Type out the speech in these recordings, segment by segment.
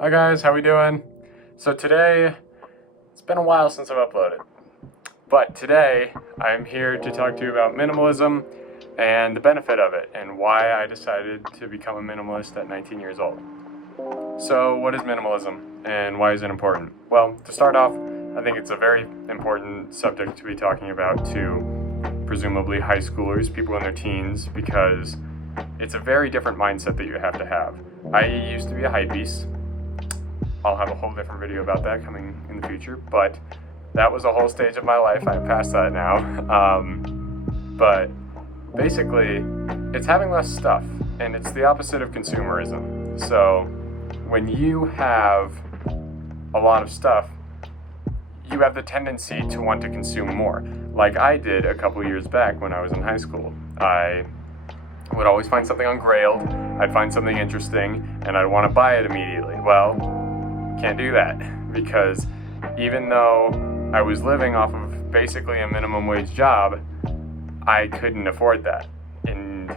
Hi guys, how we doing? So today, it's been a while since I've uploaded, but today I'm here to talk to you about minimalism and the benefit of it and why I decided to become a minimalist at 19 years old. So what is minimalism and why is it important? Well, to start off, I think it's a very important subject to be talking about to presumably high schoolers, people in their teens, because it's a very different mindset that you have to have. I used to be a hypebeast. I'll have a whole different video about that coming in the future, but that was a whole stage of my life. I'm past that now. But basically, it's having less stuff, and it's the opposite of consumerism. So when you have a lot of stuff, you have the tendency to want to consume more. Like I did a couple years back when I was in high school. I would always find something on Grailed, I'd find something interesting, and I'd want to buy it immediately. Well, can't do that, because even though I was living off of basically a minimum wage job, I couldn't afford that, and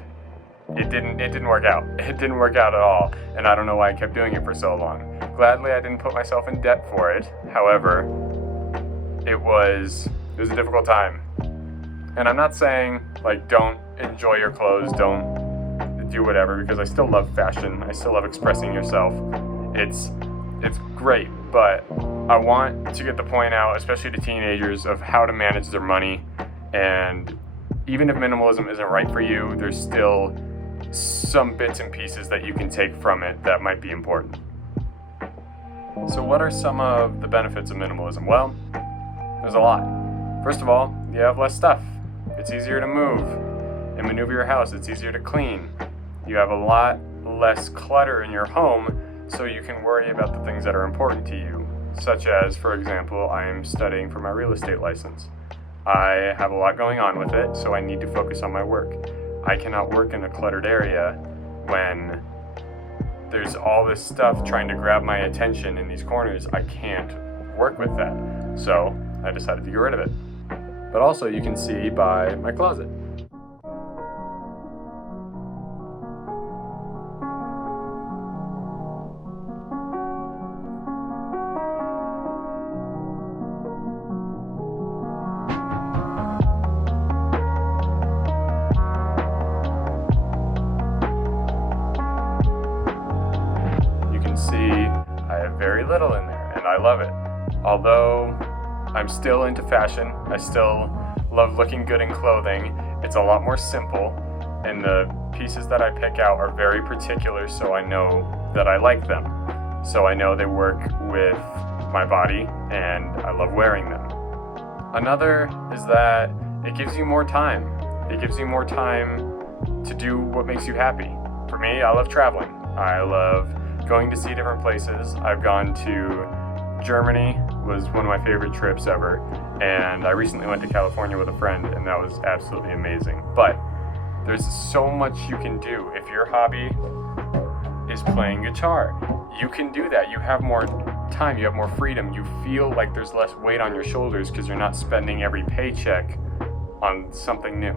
it didn't work out. It didn't work out at all, and I don't know why I kept doing it for so long. Gladly, I didn't put myself in debt for it. However, it was a difficult time, and I'm not saying like don't enjoy your clothes, don't do whatever, because I still love fashion. I still love expressing yourself. It's great, but I want to get the point out, especially to teenagers, of how to manage their money. And even if minimalism isn't right for you, there's still some bits and pieces that you can take from it that might be important. So what are some of the benefits of minimalism? Well, there's a lot. First of all, you have less stuff. It's easier to move and maneuver your house. It's easier to clean. You have a lot less clutter in your home, so you can worry about the things that are important to you, such as, for example, I am studying for my real estate license. I have a lot going on with it, so I need to focus on my work. I cannot work in a cluttered area when there's all this stuff trying to grab my attention in these corners. I can't work with that, so I decided to get rid of it. But also, you can see by my closet. See, I have very little in there, and I love it. Although I'm still into fashion, I still love looking good in clothing, it's a lot more simple, and the pieces that I pick out are very particular, so I know that I like them. So I know they work with my body, and I love wearing them. Another is that it gives you more time. It gives you more time to do what makes you happy. For me, I love traveling. I love going to see different places. I've gone to Germany, was one of my favorite trips ever, and I recently went to California with a friend, and that was absolutely amazing. But there's so much you can do. If your hobby is playing guitar, you can do that. You have more time, you have more freedom, you feel like there's less weight on your shoulders because you're not spending every paycheck on something new.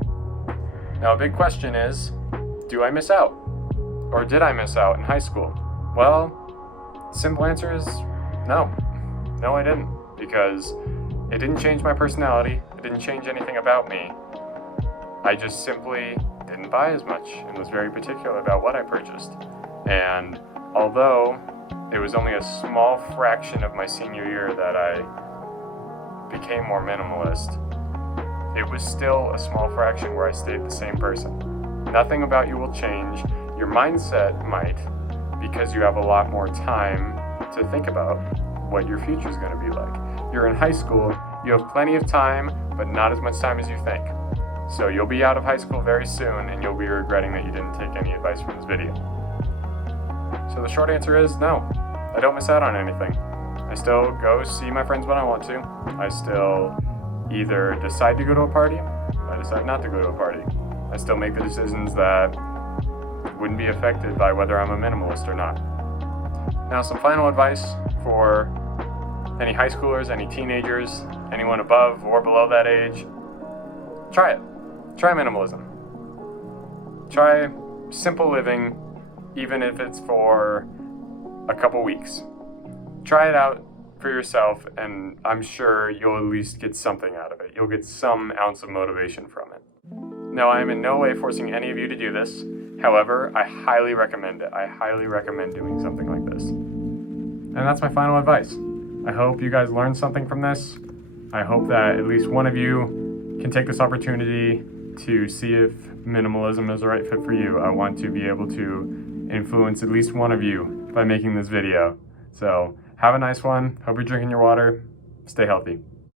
Now, a big question is, do I miss out? Or did I miss out in high school? Well, simple answer is no. No, I didn't, because it didn't change my personality. It didn't change anything about me. I just simply didn't buy as much and was very particular about what I purchased. And although it was only a small fraction of my senior year that I became more minimalist, it was still a small fraction where I stayed the same person. Nothing about you will change. Your mindset might, because you have a lot more time to think about what your future is going to be like. You're in high school, you have plenty of time, but not as much time as you think. So you'll be out of high school very soon, and you'll be regretting that you didn't take any advice from this video. So the short answer is no, I don't miss out on anything. I still go see my friends when I want to. I still either decide to go to a party, I decide not to go to a party. I still make the decisions that wouldn't be affected by whether I'm a minimalist or not. Now, some final advice for any high schoolers, any teenagers, anyone above or below that age. Try it. Try minimalism. Try simple living, even if it's for a couple weeks. try it out for yourself, and I'm sure you'll at least get something out of it. You'll get some ounce of motivation from it. Now, I am in no way forcing any of you to do this. However, I highly recommend it. I highly recommend doing something like this. And that's my final advice. I hope you guys learned something from this. I hope that at least one of you can take this opportunity to see if minimalism is the right fit for you. I want to be able to influence at least one of you by making this video. So have a nice one. Hope you're drinking your water. Stay healthy.